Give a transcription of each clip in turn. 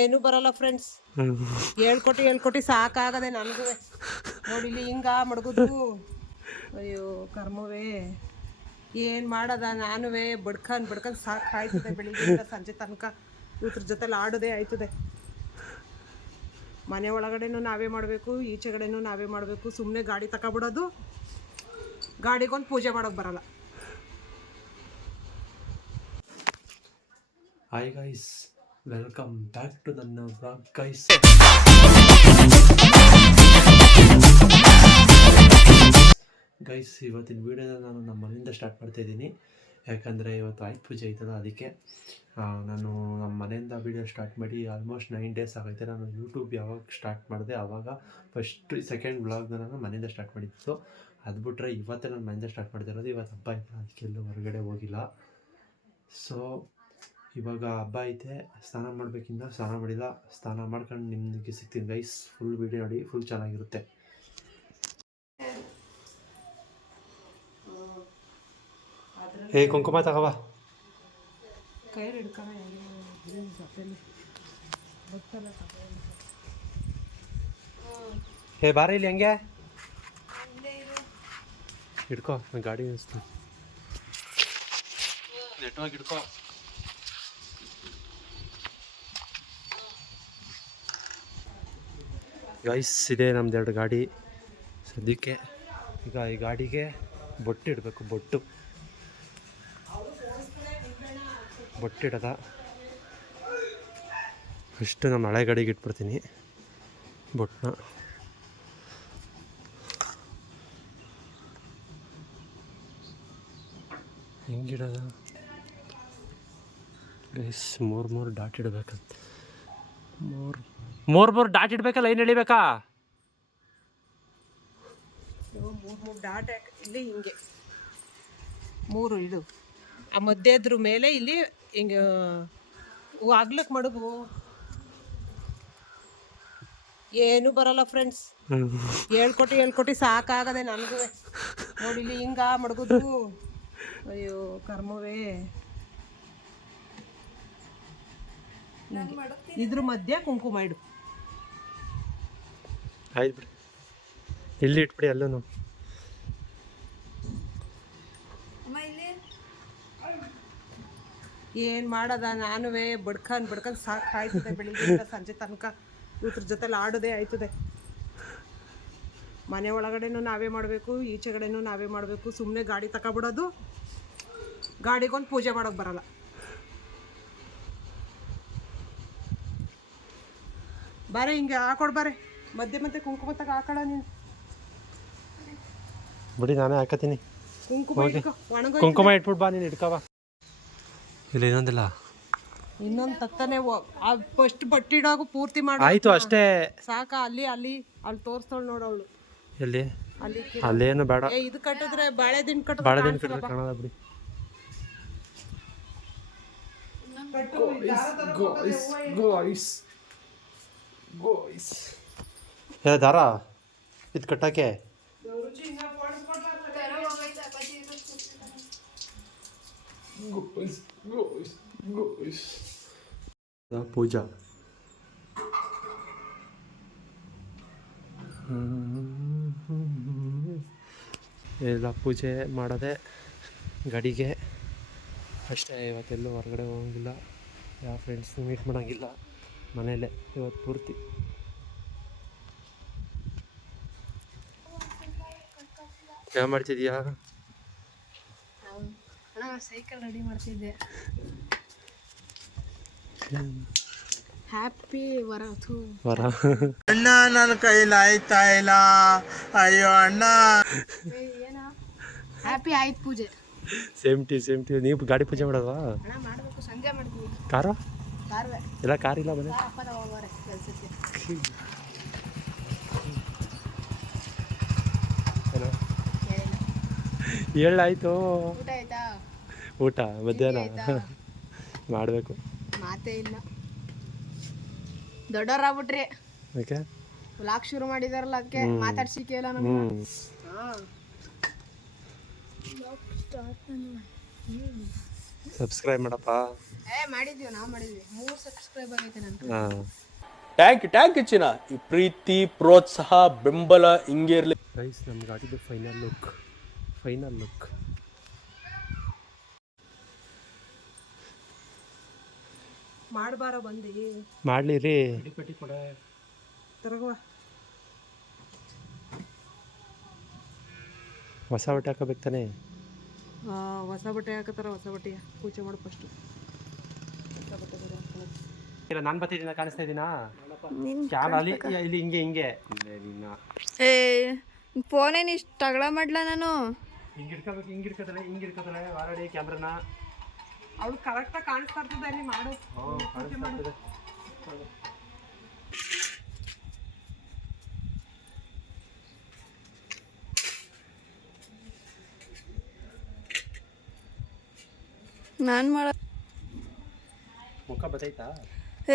ಏನು ಬರಲ್ಲ ಫ್ರೆಂಡ್ಸ್ ಹೇಳ್ಕೊಟ್ಟು ಹೇಳ್ಕೊಟ್ಟು ಸಾಕಾಗದೆ ನನಗೂ ನೋಡಿ ಇಲ್ಲಿ ಹಿಂಗ ಮಡಗುದು. ಅಯ್ಯೋ ಕರ್ಮವೇ. ಏನು ಮಾಡೋದ ನಾನುವೇ? ಬಡ್ಕಂಡ್ ಬಡ್ಕಂಡ್ ಸಾಕಾಯ್ತದೆ ಬೆಳಿಗ್ಗೆ ಸಂಜೆ ತನಕ. ಇವ್ರ ಜೊತೆಲಿ ಆಡೋದೇ ಆಯ್ತದೆ. ಮನೆ ಒಳಗಡೆನೂ ನಾವೇ ಮಾಡಬೇಕು ಈಚೆಗಡೆನೂ ನಾವೇ ಮಾಡಬೇಕು. ಸುಮ್ಮನೆ ಗಾಡಿ ತಗೊಬಿಡೋದು ಗಾಡಿಗೊಂದು ಪೂಜೆ ಮಾಡೋಕೆ ಬರಲ್ಲ. Hi guys welcome back to ನನ್ನ ಬ್ಲಾಗ್ ಗೈಸ್ ಗೈಸ್ ಇವತ್ತಿನ ವೀಡಿಯೋನ ನಾನು ನಮ್ಮ ಮನೆಯಿಂದ ಸ್ಟಾರ್ಟ್ ಮಾಡ್ತಾ ಇದ್ದೀನಿ. ಯಾಕಂದರೆ ಇವತ್ತು ಆಯ್ತು ಪೂಜೆ ಐತಲ್ಲ ಅದಕ್ಕೆ. ನಾನು ನಮ್ಮ ಮನೆಯಿಂದ ವೀಡಿಯೋ ಸ್ಟಾರ್ಟ್ ಮಾಡಿ ಆಲ್ಮೋಸ್ಟ್ ನೈನ್ ಡೇಸ್ ಆಗೈತೆ. ನಾನು ಯೂಟ್ಯೂಬ್ ಯಾವಾಗ ಸ್ಟಾರ್ಟ್ ಮಾಡಿದೆ ಆವಾಗ ಫಸ್ಟ್ ಸೆಕೆಂಡ್ ಬ್ಲಾಗ್ನ ನಾನು ಮನೆಯಿಂದ ಸ್ಟಾರ್ಟ್ ಮಾಡಿತ್ತು ಅದು ಬಿಟ್ಟರೆ ಇವತ್ತೇ ನಾನು ಮನೆಯಿಂದ ಸ್ಟಾರ್ಟ್ ಮಾಡ್ತಿರೋದು ಇವತ್ತು ಹಬ್ಬ ಐತೆ ಅದಕ್ಕೆಲ್ಲೂ ಹೊರಗಡೆ ಹೋಗಿಲ್ಲ. ಸೊ ಇವಾಗ ಹಬ್ಬ ಐತೆ ಸ್ನಾನ ಮಾಡಬೇಕಿಂದ ಸ್ನಾನ ಮಾಡಿಲ್ಲ ಸ್ನಾನ ಮಾಡ್ಕೊಂಡು ನಿಮಗೆ ಸಿಗ್ತೀನಿ ಗೈಸ್ ಫುಲ್ ವೀಡಿಯೋ ನೋಡಿ ಫುಲ್ ಚೆನ್ನಾಗಿರುತ್ತೆ. ಹೇ ಕುಂಕುಮ ತಗವ. ಹೇ ಬಾರ ಇಲ್ಲಿ ಹೆಂಗೆ. ಹಿಡ್ಕೋ ನಾನು ಗಾಡಿ ನೆಟ್ವಾಗಿ ಹಿಡ್ಕೋ. ಗೈಸ್ ಇದೆ ನಮ್ದು ಎರಡು ಗಾಡಿ. ಸದ್ಯಕ್ಕೆ ಈಗ ಈ ಗಾಡಿಗೆ ಬೊಟ್ಟು ಇಡಬೇಕು, ಬೊಟ್ಟು. ಬೊಟ್ಟಿಡದ ಫಸ್ಟು ನಮ್ಮ ಹಳೆ ಗಾಡಿಗೆ ಇಟ್ಬಿಡ್ತೀನಿ ಬೊಟ್ಟನ್ನ. ಹೆಂಗಿಡೋದು? ಗೈಸ್ ಮೂರು ಮೂರು ಡಾಟ್ ಇಡಬೇಕಂತ. ಮೂರು. ಮೂರು ಮೂರು ಡಾಟ್ ಇಡಬೇಕಲ್ಲ ಲೈನ್ ಎಳಿಬೇಕಾ? ಮೂರು ಮೂರು ಡಾಟ್ ಇಲ್ಲಿ ಹಿಂಗೆ. ಮೂರು ಇಡು. ಆ ಮಧ್ಯದ್ರ ಮೇಲೆ ಇಲ್ಲಿ ಹಿಂಗೆ ಆಗ್ಲಕ್ ಮಡಗು ಏನು ಬರಲ್ಲ ಫ್ರೆಂಡ್ಸ್ ಹೇಳ್ಕೊಟ್ಟು ಹೇಳ್ಕೊಟ್ಟು ಸಾಕಾಗದೆ ನನಗೂ ನೋಡಿ ಇಲ್ಲಿ ಹಿಂಗ ಮಡಗುದು. ಅಯ್ಯೋ ಕರ್ಮವೇ ಹಿಂಗೆ. ಇದ್ರ ಮಧ್ಯ ಕುಂಕುಮ ಇಡು. ಆಯ್ತು ಬಿಡಿ. ಇಲ್ಲಿ ಇಟ್ಬಿಡಿ ಅಲ್ಲೂ ಏನು ಮಾಡೋದ? ನಾನುವೇ ಬಡ್ಕನ್ ಬಡ್ಕಂಡ್ ಸಾಕಾಯ್ತದೆ ಬೆಳಿಗ್ಗೆ ಸಂಜೆ ತನಕ. ಇವ್ರ ಜೊತೆಲಿ ಆಡೋದೇ ಆಯ್ತದೆ. ಮನೆ ಒಳಗಡೆನೂ ನಾವೇ ಮಾಡಬೇಕು ಈಚೆಗಡೆನೂ ನಾವೇ ಮಾಡಬೇಕು. ಸುಮ್ಮನೆ ಗಾಡಿ ತಗೊಬಿಡೋದು ಗಾಡಿಗೊಂದು ಪೂಜೆ ಮಾಡೋಕೆ ಬರಲ್ಲ. ಬಾರೆ ಹಿಂಗೆ ಹಾಕೊಡ್ ಬಾರೆ. ಮಧ್ಯೆ ಮಧ್ಯೆ ಕುಂಕುಮ ತಗ ಹಾಕೋಣ ನೀನು. ಬಿಡಿ ನಾನೇ ಹಾಕತೀನಿ. ಕುಂಕುಮ ಇಟ್ಕೊ ಒಣಗೋ ಕುಂಕುಮ ಇಟ್ಬಿಟ್ಟು ಬಾ ನೀನು ಇಟ್ಕವ ಬಾ. ಇಲ್ಲ ಇನ್ನೊಂದಿಲ್ಲ. ಇನ್ನೊಂದು ತತ್ತನೆ ಫಸ್ಟ್ ಬಟ್ಟಿಡಾಗು ಪೂರ್ತಿ ಮಾಡಿ. ಆಯ್ತು ಅಷ್ಟೇ. ಸಾಕ ಅಲ್ಲಿ ಅಲ್ಲಿ. ಅಲ್ಲಿ ತೋರಿಸ್ತವಳು ನೋಡವಳು ಎಲ್ಲಿ? ಅಲ್ಲೇನು ಬೇಡ. ಇದು ಕಟ್ಟಿದ್ರೆ ಬಾಳೆ ದಿನ ಕಟ್ಟಿದ್ರೆ ಬಾಳೆ ದಿನ ಬಿಡಿ ಕಟ್ಟಿದ್ರೆ ಗೋ ಗೋ ಬಿಡಿ. ಏ ದಾರ ಇದು ಕಟ್ಟಕ್ಕೆ. ಪೂಜಾ. ಎಲ್ಲ ಪೂಜೆ ಮಾಡೋದೆ ಗಡಿಗೆ. ಅಷ್ಟೇ ಇವತ್ತೆಲ್ಲೂ ಹೊರಗಡೆ ಹೋಗಂಗಿಲ್ಲ. ಯಾವ ಫ್ರೆಂಡ್ಸ್ನೂ ಮೀಟ್ ಮಾಡೋಂಗಿಲ್ಲ. ಮನೇಲೆ ಇವತ್ತು ಪೂರ್ತಿ. ಯಾವ ಮಾಡ್ತಿದ್ಯಾ? ಅಣ್ಣ ಸೈಕಲ್ ರೆಡಿ ಮಾಡ್ತಿದ್ದೆ. ಹ್ಯಾಪಿ ವರ ಥೂ. ವರ. ಅಣ್ಣ ನನ್ನ ಕೈಲಾಯ್ತಾ ಇಲ್ಲ. ಅಯ್ಯೋ ಅಣ್ಣ. ಏನ? ಹ್ಯಾಪಿ ಆಯ್ತು ಪೂಜೆ. ಸೇಮ್ ಟಿ ಸೇಮ್ ಟಿ ನೀವು ಗಾಡಿ ಪೂಜೆ ಮಾಡೋದಾ? ಅಣ್ಣ ಮಾಡಬೇಕು ಸಂಜೆ ಮಾಡ್ತೀವಿ ಕಾರ್? ಇಲ್ಲ ಕಾರ್ ಇಲ್ಲ ಬನ್ನಿ ಹೇಳಾಯ್ತು ಊಟ ಆಯ್ತಾ? ಊಟ ಮಧ್ಯಾಹ್ನ? ಆಯ್ತಾ? ಮಾಡಬೇಕು. ಮಾತೇ ಇಲ್ಲ. ದೊಡ್ಡವ್ರಾಗ್ಬಿಟ್ರಿ. ಓಕೆ ವ್ಲಾಗ್ ಶುರು ಮಾಡಿದಾರಲ್ಲ ಅದಕ್ಕೆ ಮಾತಾಡ್ಸಿಕೆ ಇಲ್ಲ ನಮ್ಗೆ ಸಬ್ಸ್ಕ್ರೈಬ್ ಮಾಡಪ್ಪ. ಏ ಮಾಡಿದ್ವಿ ನಾವು ಮಾಡಿದ್ವಿ. ಮೂರು ಸಬ್ಸ್ಕ್ರೈಬರ್ ಐತೆ ಥ್ಯಾಂಕ್ ಹಾಂ. ಟ್ಯಾಂಕ್ ಟ್ಯಾಂಕ್ ಹೆಚ್ಚಿನ ಈ ಪ್ರೀತಿ ಪ್ರೋತ್ಸಾಹ ಬೆಂಬಲ ಹಿಂಗೆ ಇರಲಿ ಗೈಸ್ ನಮ್ಮ ಗಾಡಿದು ಫೈನಲ್ ಲುಕ್ ಫೈನಲ್ ಲುಕ್ ಮಾಡಬಾರ ಬಂದು. ಮಾಡಲಿ ರೀ ತರಗುವ ಹೊಸ ಬಟ್ಟೆ ಹಾಕೋಬೇಕು ತಾನೆ? ಹೊಸ ಬಟ್ಟೆ ಹಾಕತ್ತಾರ ಹೊಸ ಬಟ್ಟೆ ಪೂಜೆ ಮಾಡು ಫಸ್ಟು. ಇಲ್ಲ ನಾನು ಬರ್ತಿದ್ದೀನ ಕಾಣಿಸ್ತಾ ಇದ್ದೀನಾ? ಕ್ಯಾಮ್ರಾ ಅಲ್ಲಿ? ಇಲ್ಲಿ ಹಿಂಗೆ ಹಿಂಗೆ. ನಿನ್ನ ಏ ಫೋನೇನು ಇಷ್ಟು ತಗಳ ಮಾಡ್ಲಾ ನಾನು? ಹಿಂಗೆ ಇಟ್ಕೋಬೇಕು ಹಿಂಗೆ ಇಟ್ಕೋತಾಳೆ ಹಿಂಗೆ ಇಟ್ಕೋತಾಳೆ ಆಲ್ರೆಡಿ ಕ್ಯಾಮ್ರಾನ. ಅವಳು ಕರೆಕ್ಟಾಗಿ ಕಾಣಿಸ್ತಾ ಇರ್ತದೆ ಅಲ್ಲಿ ಮಾಡು. ನಾನು ಮಾಡ ಮುಖ ಬದೈತಾ?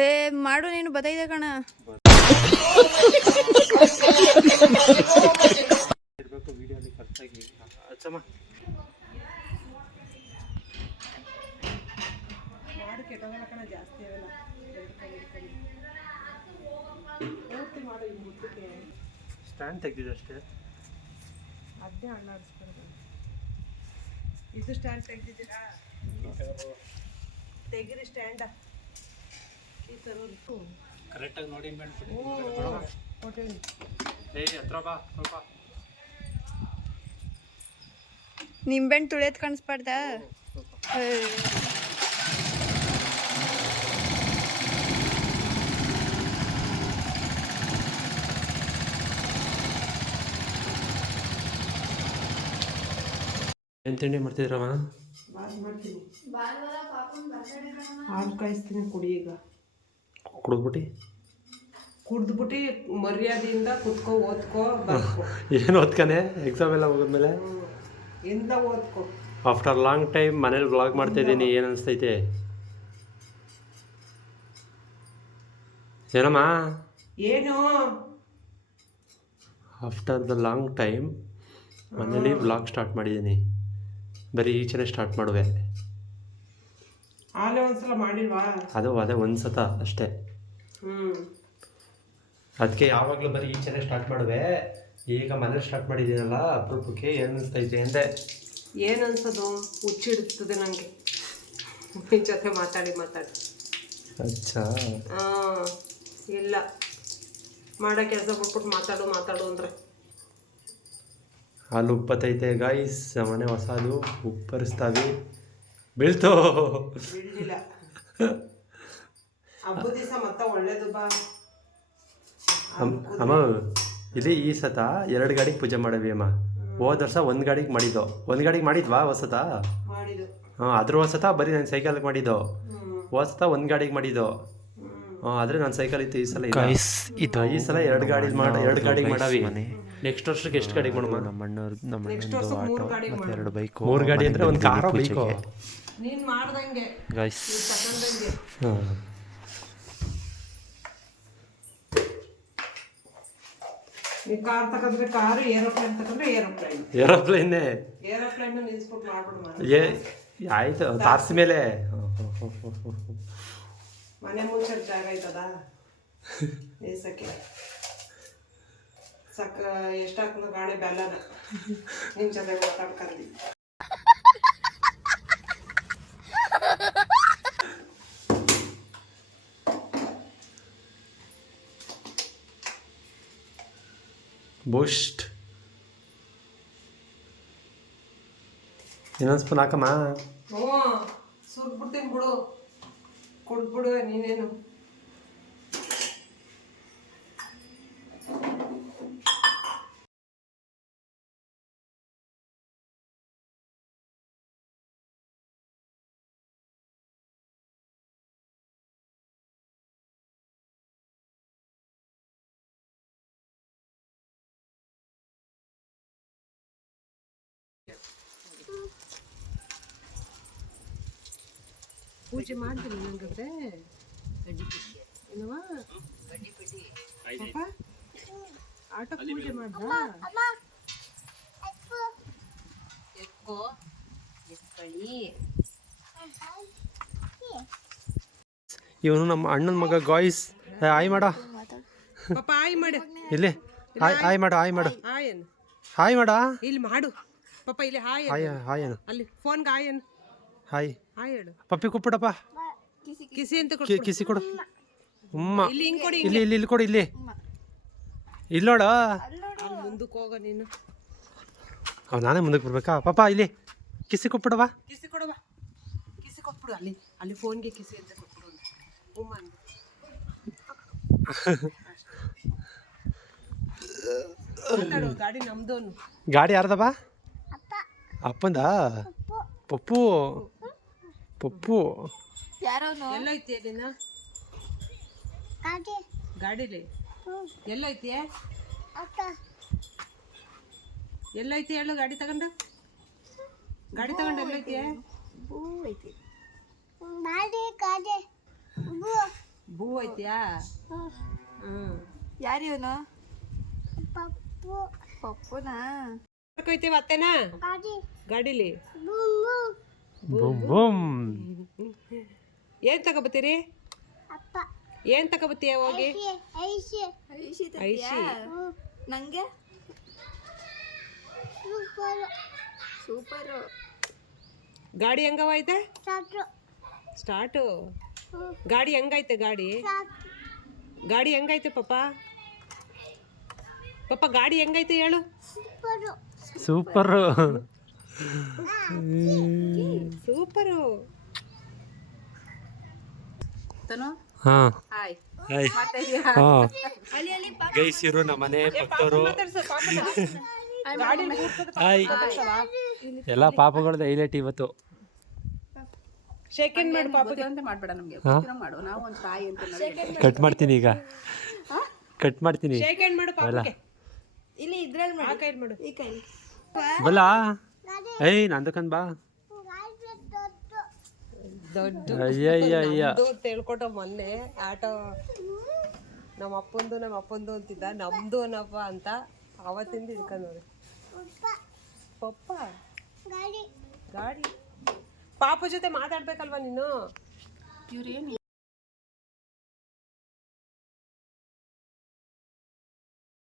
ಏ ಮಾಡು ನೀನು ಬದೈದೆ ಕಣ. ಇರಬೇಕು ವಿಡಿಯೋಲಿ ಕರೆಕ್ಟಾಗಿ. ಅಚ್ಚಮ್ಮ. ಮಾಡು ಕೆಟ್ಟವಲ್ಲ ಕಣ ಜಾಸ್ತಿ ಆಗಲ್ಲ. ಪೂರ್ತಿ ಮಾಡು ಈ ಮುದ್ದಕ್ಕೆ ಸ್ಟ್ಯಾಂಡ್ ತೆಗ್ದಿದೆ ಅಷ್ಟೇ? ಅದೇ ಅಣ್ಣ ಇದು ಸ್ಟ್ಯಾಂಡ್ ತೆಗ್ದಿದ್ದೀರಾ? ತೆಗಿರಿ ಸ್ಟ್ಯಾಂಡ ಈ ಥರ ಕರೆಕ್ಟಾಗಿ ನೋಡಿ ಏಯ್ ಹತ್ರ ಬಾ ಸ್ವಲ್ಪ. ನಿಂಬೆಹಣ್ಣು ತುಳಿಯೋದು ಕಾಣಿಸ್ಬಾರ್ದಾ? ಏನು ತಿಂಡಿ ಮಾಡ್ತಿದ್ರವ ಮಾಡ್ತೀನಿ. ಹಾಲು ಕಾಯಿಸ್ತೀನಿ ಕುಡಿ ಈಗ. ಕುಡಿದ್ಬಿಟ್ಟು? ಕುಡ್ದ್ಬಿಟ್ಟು ಮರ್ಯಾದೆಯಿಂದ ಕುತ್ಕೋ ಓದ್ಕೋ ಬರ್ಕೋ. ಏನು ಓದ್ಕನೆ? ಎಕ್ಸಾಮ್ ಎಲ್ಲ ಮುಗಿದ್ಮೇಲೆ? ಇಂದ ಓದ್ಕೋ. ಆಫ್ಟರ್ ಲಾಂಗ್ ಟೈಮ್ ಮನೇಲಿ ಬ್ಲಾಗ್ ಮಾಡ್ತಾ ಇದ್ದೀನಿ ಏನು ಅನಿಸ್ತೈತೆ? ಏನಮ್ಮ? ಏನು? ಆಫ್ಟರ್ ದ ಲಾಂಗ್ ಟೈಮ್ ಮನೇಲಿ ಬ್ಲಾಗ್ ಸ್ಟಾರ್ಟ್ ಮಾಡಿದ್ದೀನಿ. ಬರೀ ಈಚೆನೆ ಸ್ಟಾರ್ಟ್ ಮಾಡುವೆ. ಆಲೆ ಒಂದ್ಸಲ ಮಾಡಿಲ್ವಾ? ಅದು ಅದೇ ಒಂದು ಸತ ಅಷ್ಟೇ. ಹ್ಮ್. ಅದಕ್ಕೆ ಯಾವಾಗಲೂ ಬರೀ ಈಚೆನೆ ಸ್ಟಾರ್ಟ್ ಮಾಡುವೆ. ಈಗ ಮನೆ ಸ್ಟಾರ್ಟ್ ಮಾಡಿದ್ದೀನಲ್ಲ ಅಪರೂಪಕ್ಕೆ ಏನು ಅನಿಸ್ತೈತೆ ಅಂದೆ. ಏನ್ ಅನ್ಸೋದು ಹುಚ್ಚಿಡ್ತದೆ ನನಗೆ ನಿನ್ನ ಜೊತೆ ಮಾತಾಡಿ ಮಾತಾಡಿ. ಅಚ್ಚಾ. ಆ, ಇಲ್ಲ. ಮಾಡೋ ಕೆಲಸ ಬಿಟ್ಬಿಟ್ಟು ಮಾತಾಡು ಮಾತಾಡು ಅಂದ್ರೆ. ಹಾಲು ಉಪ್ಪತ್ತೈತೆ ಗಾಯ್ಸ್ ಮನೆ ಹೊಸದು ಉಪ್ಪರಿಸ್ತಾವಿ. ಬೀಳ್ತು. ಬಿಡ್ಲಿಲ್ಲ ಹಬ್ಬದ ದಿವಸ ಮತ್ತ ಒಳ್ಳೇದು ಬಾ. ಅಮ್- ಅಮ್ಮ ಇಲ್ಲಿ ಈ ಸತ ಎರಡು ಗಾಡಿಗೆ ಪೂಜೆ ಮಾಡವಿ ಅಮ್ಮ. ಹೋದ ವರ್ಷ ಒಂದು ಗಾಡಿಗೆ ಮಾಡಿದ್ದು? ಒಂದು ಗಾಡಿಗೆ ಮಾಡಿದ್ವಾ ಹೊಸತ ಮಾಡಿದ್ದು. ಹಾಂ ಅದ್ರ ಹೊಸತ ಬರೀ ನಾನು ಸೈಕಲ್ಗೆ ಮಾಡಿದ್ದು? ಹ್ಮ್. ಹೊಸತ ಒಂದು ಗಾಡಿಗೆ ಮಾಡಿದ್ದು? ಹ್ಮ್. ಹಾಂ ಆದರೆ ನನ್ನ ಸೈಕಲ್ ಇತ್ತು ಈ ಸಲ ಇಲ್ಲ. ಇತ್ತು ಈ ಸಲ ಎರಡು ಗಾಡಿ ಮಾಡಿ ಎರಡು ಗಾಡಿಗೆ ಮಾಡಾವಿ. ನೆಕ್ಸ್ಟ್ ವರ್ಷಕ್ಕೆ ಎಷ್ಟು ಗಾಡಿಗೆ ನಮ್ಮ ನೆಕ್ಸ್ಟ್ ವರ್ಷ ಮೂರು ಗಾಡಿ ಬೈಕ್ ಮೂರು ಗಾಡಿ ಅಂದ್ರೆ ಒಂದು ಕಾರ್ ಬೈಕು? ನೀನ್ ಮಾಡ್ದಂಗೆ. ಗಾಯ್ಸ್ ಕಾರ್ ಕಾರು ಏರೋಪ್ಲೇನ್ ತಗೊಂಡ್ರೆ ಏರೋಪ್ಲೇನ್. ಏರೋಪ್ಲೇನೇ? ಏರೋಪ್ಲೇನ್ ನಿಲ್ಸ್ಬಿಟ್ಟು ಮಾಡ್ಬಿಡು ಮನೆ. ಏ ಆಯ್ತು ತಾರ್ಸಿ ಮೇಲೆ. ಮನೆ ಮುಂಚೆ ಜಾಗ ಆಯ್ತದ ನಿಲ್ಸಕ್ಕೆ. ಸಕ್ಕ ಎಷ್ಟಾಕ್ನ ಗಾಳಿ ಬೆಲ್ಲನ. ನಿನ್ ಜೊತೆ ಮಾತಾಡ್ಕಂದಿ ಬೂಸ್ಟ್. ಇನ್ನೊಂದು ಸ್ಪೂನ್ ಹಾಕಮ್ಮ. ಹ್ಞೂ ಸುರ್ಬಿಡ್ತೀನಿ ಬಿಡು. ಕೊಡ್ಬಿಡು ನೀನೇನು. ಪೂಜೆ ಮಾಡ್ತೀನಿ ನಂಗಾದ್ರೆ ಏನವ ಪಾಪ ಆಟ ಪೂಜೆ ಮಾಡ್ದ ಎತ್ಕೋ ಎತ್ಕೊಳ್ಳಿ ಇವನು ನಮ್ಮ ಅಣ್ಣನ ಮಗ ಗಾಯ್ಸ್. ಹಾಯ್ ಮಾಡ. ಪಾಪ ಆಯ್ ಮಾಡು. ಇಲ್ಲಿ ಹಾಯ್ ಹಾಯ್ ಮಾಡು ಹಾಯ್ ಮಾಡು. ಹಾಯ್ ಮಾಡ. ಇಲ್ಲಿ ಮಾಡು. ಪಾಪ ಇಲ್ಲಿ ಹಾಯ್ ಹಾಯ್ ಹಾಯ್ ಏನು ಅಲ್ಲಿ ಫೋನ್ಗೆ ಹಾಯ್ ಹಾಯ್. ಹಾಯ್ ಹೇಳು. ಪಪ್ಪಿ ಕೊಟ್ಬಿಡಪ್ಪ. ಕಿಸಿ ಅಂತ ಕೊಡು ಕಿ- ಕಿಸಿ ಕೊಡು. ಉಮ್ಮ. ಇಲ್ಲಿ ಹಿಂಗ್ ಕೊಡಿ ಇಲ್ಲಿ ಇಲ್ಲಿ ಇಲ್ಲಿ ಕೊಡು ಇಲ್ಲಿ. ಇಲ್ಲಿ ನೋಡು. ಅಲ್ಲಿ ಮುಂದಕ್ಕೆ ಹೋಗೋ ನೀನು. ಅವ್ ನಾನೇ ಮುಂದಕ್ಕೆ ಬರ್ಬೇಕಾ? ಪಾಪ ಇಲ್ಲಿ. ಕಿಸಿ ಕೊಟ್ಬಿಡವಾ ಕಿಸಿ ಕೊಡವ. ಕಿಸಿ ಕೊಟ್ಬಿಡು. ಅಲ್ಲಿ ಅಲ್ಲಿ ಫೋನ್ಗೆ ಕಿಸಿ ಅಂತ ಕೊಟ್ಬಿಡು. ಉಮ್ಮ ಅಂದು. ಮಾತಾಡು, ಗಾಡಿ ನಮ್ದೋನು. ಗಾಡಿ ಯಾರ್ದಪ್ಪ? ಅಪ್ಪಂದ? ಪಪ್ಪು. ಪಪ್ಪು. ಎಲ್ಲೈತಿ ನೀನು ಗಾಡಿಲಿ? ಎಲ್ಲೈತಿ ಎಲ್ಲೈತಿ ಹೇಳು ಗಾಡಿ ತಗೊಂಡು? ಗಾಡಿ ತಗೊಂಡು ಎಲ್ಲೈತಿ ಭೂ ಐತಿಯಾ ಹ್ಮ್. ಯಾರು ಇವನು ಪಪ್ಪುನಾ? ಅತ್ತೆನಾ? ಗಾಡಿಲಿ? ಬುಮ್ ಬುಮ್ ಏನ್ ತಗೋಬತ್ತೀರಿ? ಏನ್ ತಗೋಬತ್ತೀಯ ಹೋಗಿ ಐಶಿ. ಐಶಿ ನಂಗೆ? ಸೂಪರ್. ಗಾಡಿ ಹೆಂಗವ ಐತೆ ಸ್ಟಾರ್ಟು? ಗಾಡಿ ಹೆಂಗೈತೆ ಗಾಡಿ? ಗಾಡಿ ಹೆಂಗೈತೆ ಪಪ್ಪ? ಪಪ್ಪ ಗಾಡಿ ಹೆಂಗೈತೆ ಹೇಳು? ಸೂಪರು. ಸೂಪರು ಹಾಂ ಹಾಯ್ ಹಾ. ಗೈಸ್ ಇವರು ನಮ್ಮ ಮನೆ ಭಕ್ತರು ಹಾಯ್ ಎಲ್ಲ ಪಾಪಗಳದ್ದು ಹೈಲೈಟ್ ಇವತ್ತು. ಸೆಕೆಂಡ್ ಮಾಡು ಪಾಪಗೆ. ಕಟ್ ಮಾಡ್ತೀನಿ ಈಗ. ಕಟ್ ಮಾಡ್ತೀನಿ. ಸೆಕೆಂಡ್ ಮಾಡು ಪಾಪಗೆ. ಇಲ್ಲಿ ಇದ್ರಲ್ಲಿ ಆ ಮಾಡು. ಈ ಕೈ ಬಲ್ಲ ಏಯ್ ನಂದಕಂದ್ ಬಾ. ದೊಡ್ಡ ಅಯ್ಯಯ್ಯಯ್ಯ. ಹೇಳ್ಕೊಟ್ಟ ಮೊನ್ನೆ ಆಟೋ. ನಮ್ಮ ಅಪ್ಪಂದು ನಮ್ಮ ಅಪ್ಪಂದು ಅಂತಿದ್ದ ನಮ್ದು ಅನ್ನಪ್ಪ ಅಂತ ಅವತ್ತಿಂದ ಹಿಡ್ಕೊಂಡವ್ರೆ ಪಪ್ಪ. ಗಾಡಿ. ಪಾಪ ಜೊತೆ ಮಾತಾಡ್ಬೇಕಲ್ವಾ ನೀನು?